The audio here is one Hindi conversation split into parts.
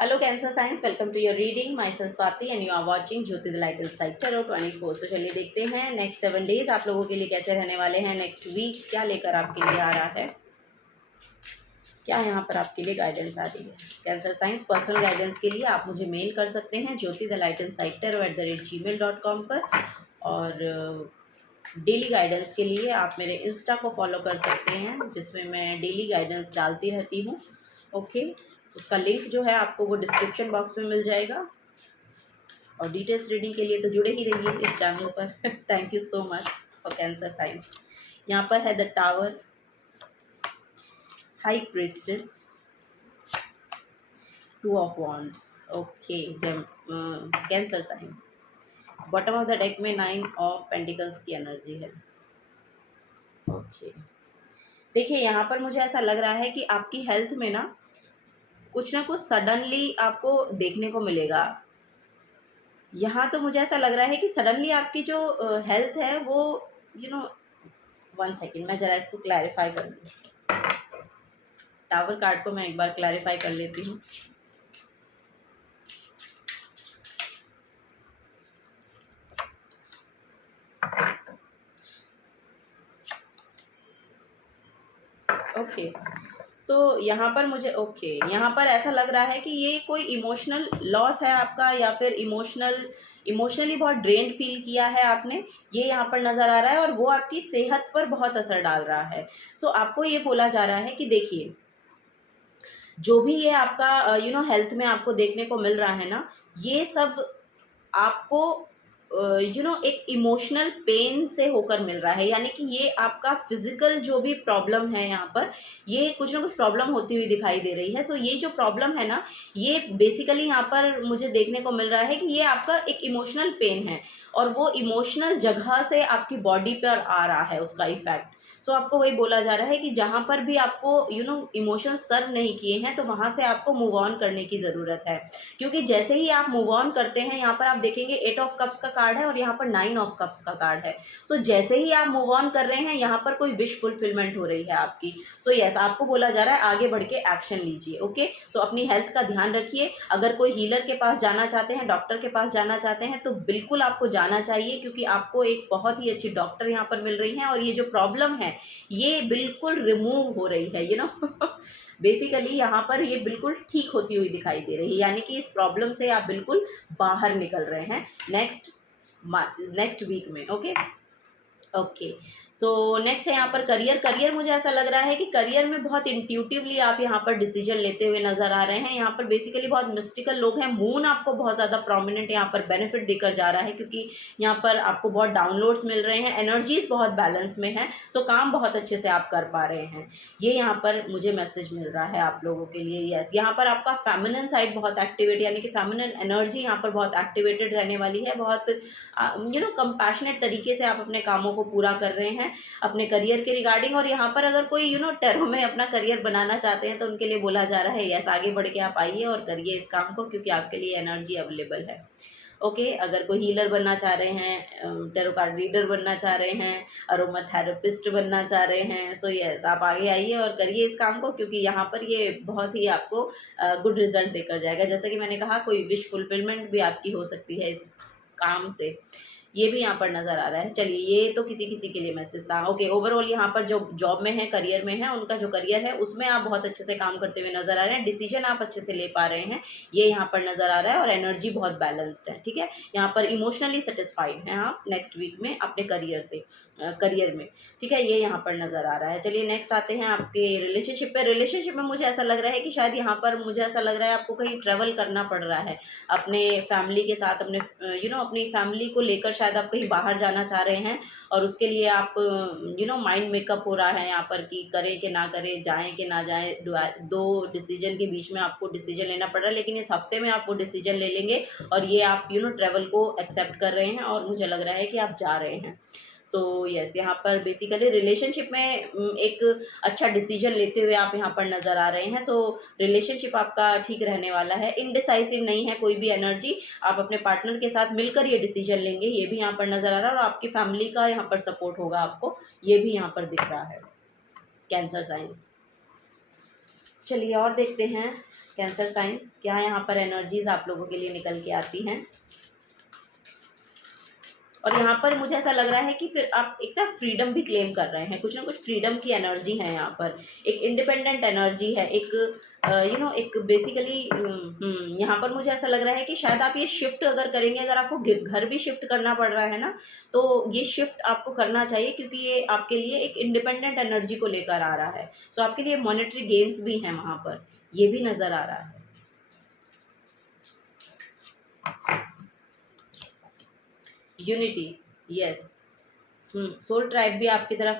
Hello Cancer Signs, welcome to your reading. Myself Swati and you are watching Jyoti the light inside tarot 24। तो चलिए देखते हैं नेक्स्ट 7 डेज आप लोगों के लिए कैसे रहने वाले हैं। नेक्स्ट वीक क्या लेकर आपके लिए आ रहा है, क्या यहाँ पर आपके लिए गाइडेंस आ रही है। कैंसर साइंस पर्सनल गाइडेंस के लिए आप मुझे मेल कर सकते हैं Jyoti the light inside tarot @gmail.com पर, और डेली गाइडेंस के लिए आप मेरे इंस्टा को फॉलो कर सकते हैं जिसमें मैं डेली गाइडेंस डालती रहती हूँ। ओके, उसका लिंक जो है आपको वो डिस्क्रिप्शन बॉक्स में मिल जाएगा। और डिटेल्स रीडिंग के लिए तो जुड़े ही रहिए इस चैनल पर। Thank you so much for cancer साइंस। यहाँ पर है the tower, high priestess, 2 of wands. Okay, जब cancer sign bottom of the deck में 9 ऑफ पेंटिकल्स की एनर्जी है। ओके, देखिए यहाँ पर मुझे ऐसा लग रहा है कि आपकी हेल्थ में ना कुछ सडनली आपको देखने को मिलेगा। यहाँ तो मुझे ऐसा लग रहा है कि सडनली आपकी जो हेल्थ है वो वन सेकेंड, मैं ज़रा इसको क्लैरिफाई कर लूँ। टावर कार्ड को मैं एक बार क्लैरिफाई कर लेती हूँ। ओके, सो यहाँ पर मुझे यहाँ पर ऐसा लग रहा है कि ये कोई इमोशनल लॉस है आपका, या फिर इमोशनली बहुत ड्रेन्ड फील किया है आपने, ये यहाँ पर नज़र आ रहा है और वो आपकी सेहत पर बहुत असर डाल रहा है। सो आपको ये बोला जा रहा है कि देखिए जो भी ये आपका हेल्थ में आपको देखने को मिल रहा है ना, ये सब आपको एक इमोशनल पेन से होकर मिल रहा है। यानी कि ये आपका फिजिकल जो भी प्रॉब्लम है यहाँ पर, ये कुछ ना कुछ प्रॉब्लम होती हुई दिखाई दे रही है। सो ये जो प्रॉब्लम है ना, ये बेसिकली यहाँ पर मुझे देखने को मिल रहा है कि ये आपका एक इमोशनल पेन है, और वो इमोशनल जगह से आपकी बॉडी पर आ रहा है उसका इफेक्ट। सो आपको वही बोला जा रहा है कि जहाँ पर भी आपको इमोशंस सर्व नहीं किए हैं, तो वहाँ से आपको मूव ऑन करने की ज़रूरत है। क्योंकि जैसे ही आप मूव ऑन करते हैं, यहाँ पर आप देखेंगे 8 ऑफ कप्स का कार्ड है और यहाँ पर 9 ऑफ कप्स का कार्ड है। सो जैसे ही आप मूव ऑन कर रहे हैं, यहाँ पर कोई विश फुलफिलमेंट हो रही है आपकी। सो यस, आपको बोला जा रहा है आगे बढ़ के एक्शन लीजिए। ओके, सो अपनी हेल्थ का ध्यान रखिए। अगर कोई हीलर के पास जाना चाहते हैं, डॉक्टर के पास जाना चाहते हैं, तो बिल्कुल आपको जाना चाहिए, क्योंकि आपको एक बहुत ही अच्छी डॉक्टर यहाँ पर मिल रही हैं और ये जो प्रॉब्लम है ये बिल्कुल रिमूव हो रही है। बेसिकली यहाँ पर ये बिल्कुल ठीक होती हुई दिखाई दे रही है, यानी कि इस प्रॉब्लम से आप बिल्कुल बाहर निकल रहे हैं नेक्स्ट वीक में। ओके, सो नेक्स्ट है यहाँ पर करियर मुझे ऐसा लग रहा है कि करियर में बहुत इंट्यूटिवली आप यहाँ पर डिसीजन लेते हुए नजर आ रहे हैं। यहाँ पर बेसिकली बहुत मिस्टिकल लोग हैं। मून आपको बहुत ज़्यादा प्रोमिनेंट यहाँ पर बेनिफिट देकर जा रहा है, क्योंकि यहाँ पर आपको बहुत डाउनलोड्स मिल रहे हैं, एनर्जीज बहुत बैलेंस में है। सो काम बहुत अच्छे से आप कर पा रहे हैं, ये यहाँ पर मुझे मैसेज मिल रहा है आप लोगों के लिए। यस, यहाँ पर आपका फेमिनिन साइड बहुत एक्टिवेट, यानी कि फेमिनिन एनर्जी यहाँ पर बहुत एक्टिवेटेड रहने वाली है। बहुत कंपैशनेट तरीके से आप अपने कामों को पूरा कर रहे हैं अपने करियर के रिगार्डिंग। और यहाँ पर अगर कोई टैरो में अपना करियर बनाना चाहते हैं, तो उनके लिए बोला जा रहा है यस, आगे बढ़ के आप आइए और करिए इस काम को, क्योंकि आपके लिए एनर्जी अवेलेबल है। ओके, अगर कोई हीलर बनना चाह रहे हैं, टैरो कार्ड रीडर बनना चाह रहे हैं, अरोमा थेरेपिस्ट बनना चाह रहे हैं, सो यस, आप आगे आइए और करिए इस काम को, क्योंकि यहाँ पर ये बहुत ही आपको गुड रिजल्ट देकर जाएगा। जैसा कि मैंने कहा, कोई विश फुलफिलमेंट भी आपकी हो सकती है इस काम से, ये भी यहाँ पर नज़र आ रहा है। चलिए, ये तो किसी किसी के लिए मैसेज था। ओके, ओवरऑल यहाँ पर जो जॉब में है, करियर में है, उनका जो करियर है उसमें आप बहुत अच्छे से काम करते हुए नज़र आ रहे हैं। डिसीजन आप अच्छे से ले पा रहे हैं, ये यहाँ पर नज़र आ रहा है, और एनर्जी बहुत बैलेंस्ड है। ठीक है, यहाँ पर इमोशनली सेटिस्फाइड हैं आप नेक्स्ट वीक में अपने करियर में। ठीक है, ये यहाँ पर नज़र आ रहा है। चलिए नेक्स्ट आते हैं आपके रिलेशनशिप पे। रिलेशनशिप में मुझे ऐसा लग रहा है कि शायद यहाँ पर मुझे ऐसा लग रहा है आपको कहीं ट्रैवल करना पड़ रहा है अपने फैमिली के साथ, अपने अपनी फैमिली को लेकर शायद आप कहीं बाहर जाना चाह रहे हैं, और उसके लिए आप माइंड मेकअप हो रहा है यहाँ पर कि करें कि ना करें, जाएं कि ना जाएं। दो डिसीजन के बीच में आपको डिसीजन लेना पड़ रहा है, लेकिन इस हफ्ते में आप वो डिसीजन ले लेंगे, और ये आप ट्रैवल को एक्सेप्ट कर रहे हैं, और मुझे लग रहा है कि आप जा रहे हैं। सो यस, यहाँ पर बेसिकली रिलेशनशिप में एक अच्छा डिसीजन लेते हुए आप यहाँ पर नज़र आ रहे हैं। सो रिलेशनशिप आपका ठीक रहने वाला है, इनडिसाइसिव नहीं है कोई भी एनर्जी। आप अपने पार्टनर के साथ मिलकर ये डिसीजन लेंगे, ये भी यहाँ पर नज़र आ रहा है, और आपकी फैमिली का यहाँ पर सपोर्ट होगा आपको, ये भी यहाँ पर दिख रहा है कैंसर साइंस। चलिए और देखते हैं कैंसर साइंस, क्या यहाँ पर एनर्जीज आप लोगों के लिए निकल के आती हैं। और यहाँ पर मुझे ऐसा लग रहा है कि फिर आप एक ना फ्रीडम भी क्लेम कर रहे हैं, कुछ ना कुछ फ्रीडम की एनर्जी है यहाँ पर, एक इंडिपेंडेंट एनर्जी है, एक एक बेसिकली यहाँ पर मुझे ऐसा लग रहा है कि शायद आप ये शिफ्ट अगर करेंगे, अगर आपको घर भी शिफ्ट करना पड़ रहा है ना, तो ये शिफ्ट आपको करना चाहिए, क्योंकि ये आपके लिए एक इंडिपेंडेंट एनर्जी को लेकर आ रहा है। सो आपके लिए मॉनेटरी गेन्स भी हैं वहाँ पर, ये भी नज़र आ रहा है। Unity, yes. सोल ट्राइब भी आपकी तरफ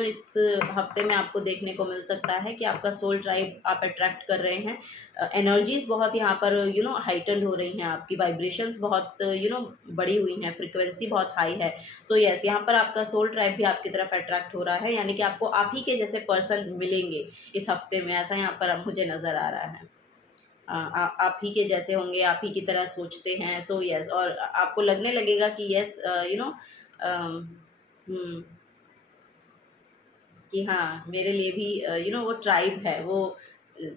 इस हफ्ते में आपको देखने को मिल सकता है कि आपका सोल ट्राइब आप अट्रैक्ट कर रहे हैं। एनर्जीज बहुत यहाँ पर हाइटन्ड हो रही हैं, आपकी वाइब्रेशंस बहुत बढ़ी हुई हैं, फ्रिक्वेंसी बहुत हाई है। सो यस, यहाँ पर आपका सोल ट्राइब भी आपकी तरफ अट्रैक्ट हो रहा है, यानी कि आपको आप ही के जैसे पर्सन मिलेंगे इस हफ्ते में, ऐसा यहाँ पर अब मुझे नज़र आ रहा है। आप ही के जैसे होंगे, आप ही की तरह सोचते हैं। सो यस, और आपको लगने लगेगा कि यस हुँ, कि हाँ, मेरे लिए भी वो ट्राइब है, वो अ,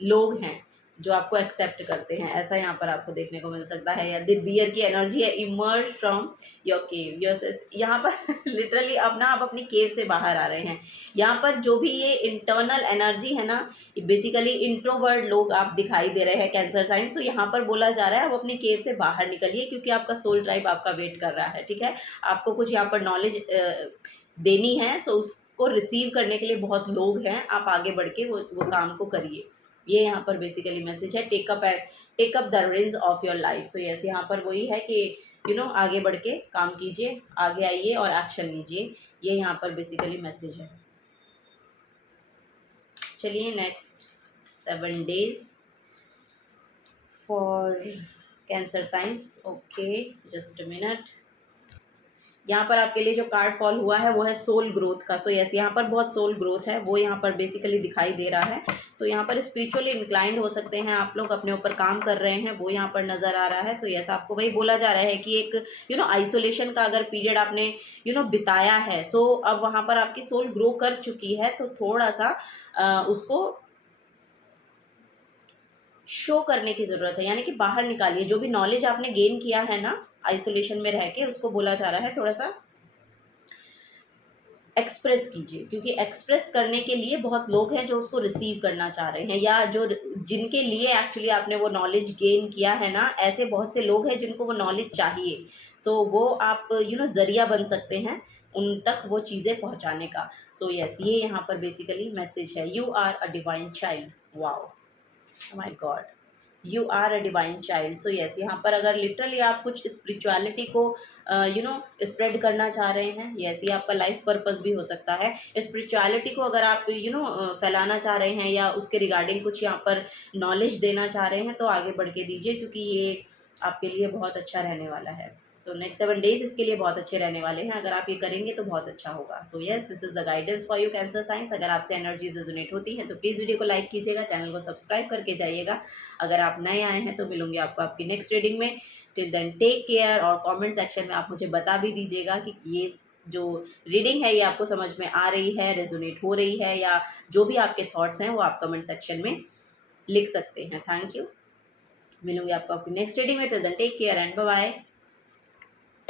लोग हैं जो आपको एक्सेप्ट करते हैं, ऐसा यहाँ पर आपको देखने को मिल सकता है। या द बियर की एनर्जी है, emerge from your cave, yes, यहाँ पर लिटरली अब ना आप अपनी केव से बाहर आ रहे हैं। यहाँ पर जो भी ये इंटरनल एनर्जी है ना, बेसिकली इंट्रोवर्ट लोग आप दिखाई दे रहे हैं कैंसर साइंस, तो यहाँ पर बोला जा रहा है आप अपनी केव से बाहर निकलिए, क्योंकि आपका सोल ट्राइब आपका वेट कर रहा है, ठीक है। आपको कुछ यहाँ पर नॉलेज देनी है, सो उसको रिसीव करने के लिए बहुत लोग हैं, आप आगे बढ़ के वो काम को करिए। ये यहाँ पर बेसिकली मैसेज है, take up the reins of your life. So yes, यहाँ पर वही है कि आगे बढ़ के काम कीजिए, आगे आइए और एक्शन लीजिए, ये यहाँ पर बेसिकली मैसेज है। चलिए next 7 days for cancer science. Okay, just a minute. यहाँ पर आपके लिए जो कार्ड फॉल हुआ है वो है सोल ग्रोथ का। सो यस, यहाँ पर बहुत सोल ग्रोथ है, वो यहाँ पर बेसिकली दिखाई दे रहा है। सो यहाँ पर स्पिरिचुअली इंक्लाइंड हो सकते हैं आप लोग, अपने ऊपर काम कर रहे हैं, वो यहाँ पर नज़र आ रहा है। सो यस, आपको वही बोला जा रहा है कि एक आइसोलेशन का अगर पीरियड आपने बिताया है, सो अब वहाँ पर आपकी सोल ग्रो कर चुकी है, तो थोड़ा सा उसको शो करने की ज़रूरत है, यानी कि बाहर निकालिए जो भी नॉलेज आपने गेन किया है ना आइसोलेशन में रह के, उसको बोला जा रहा है थोड़ा सा एक्सप्रेस कीजिए, क्योंकि एक्सप्रेस करने के लिए बहुत लोग हैं जो उसको रिसीव करना चाह रहे हैं, या जो जिनके लिए एक्चुअली आपने वो नॉलेज गेन किया है ना, ऐसे बहुत से लोग हैं जिनको वो नॉलेज चाहिए। सो वो आप ज़रिया बन सकते हैं उन तक वो चीज़ें पहुंचाने का। सो यस, ये यहाँ पर बेसिकली मैसेज है, you are a divine child. Wow, my god, you are a divine child. So yes, यहाँ पर अगर लिटरली आप कुछ स्पिरिचुअलिटी को स्प्रेड करना चाह रहे हैं, यस, ये आपका लाइफ पर्पस भी हो सकता है। स्पिरिचुअलिटी को अगर आप फैलाना चाह रहे हैं, या उसके रिगार्डिंग कुछ यहाँ पर नॉलेज देना चाह रहे हैं, तो आगे बढ़ के दीजिए, क्योंकि ये आपके लिए बहुत अच्छा रहने वाला है। सो नेक्स्ट 7 डेज इसके लिए बहुत अच्छे रहने वाले हैं, अगर आप ये करेंगे तो बहुत अच्छा होगा। So yes, this is the guidance for you cancer science. अगर आपसे एनर्जीज रेजोनेट होती हैं तो प्लीज़ वीडियो को लाइक कीजिएगा, चैनल को सब्सक्राइब करके जाइएगा। अगर आप नए आए हैं तो मिलूंगी आपको आपकी नेक्स्ट रीडिंग में। टिल देन टेक केयर, और कमेंट सेक्शन में आप मुझे बता भी दीजिएगा कि ये जो रीडिंग है ये आपको समझ में आ रही है, रेजोनेट हो रही है, या जो भी आपके थॉट्स हैं वो आप कमेंट सेक्शन में लिख सकते हैं। थैंक यू, मिलूंगी आपको आपकी नेक्स्ट रीडिंग में। Till then take care and bye bye.